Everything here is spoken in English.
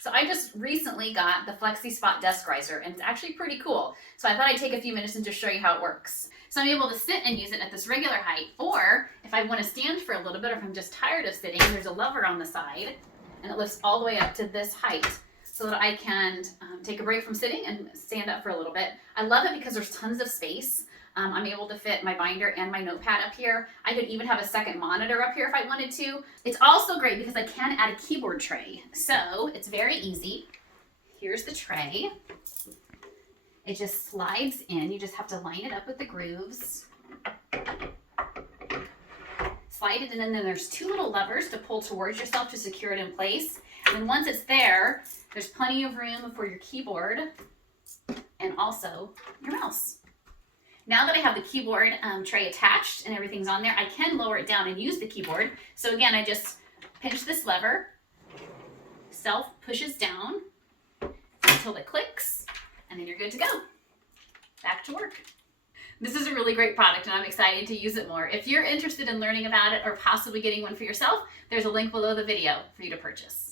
So I just recently got the Flexispot desk riser, and it's actually pretty cool. So I thought I'd take a few minutes and just show you how it works. So I'm able to sit and use it at this regular height, or if I want to stand for a little bit, or if I'm just tired of sitting, there's a lever on the side, and it lifts all the way up to this height so that I can take a break from sitting and stand up for a little bit. I love it because there's tons of space. I'm able to fit my binder and my notepad up here. I could even have a second monitor up here if I wanted to. It's also great because I can add a keyboard tray. So it's very easy. Here's the tray. It just slides in. You just have to line it up with the grooves. Slide it in, and then there's two little levers to pull towards yourself to secure it in place. And then once it's there, there's plenty of room for your keyboard and also your mouse. Now that I have the keyboard tray attached and everything's on there, I can lower it down and use the keyboard. So again, I just pinch this lever, self pushes down until it clicks, and then you're good to go. Back to work. This is a really great product, and I'm excited to use it more. If you're interested in learning about it or possibly getting one for yourself, there's a link below the video for you to purchase.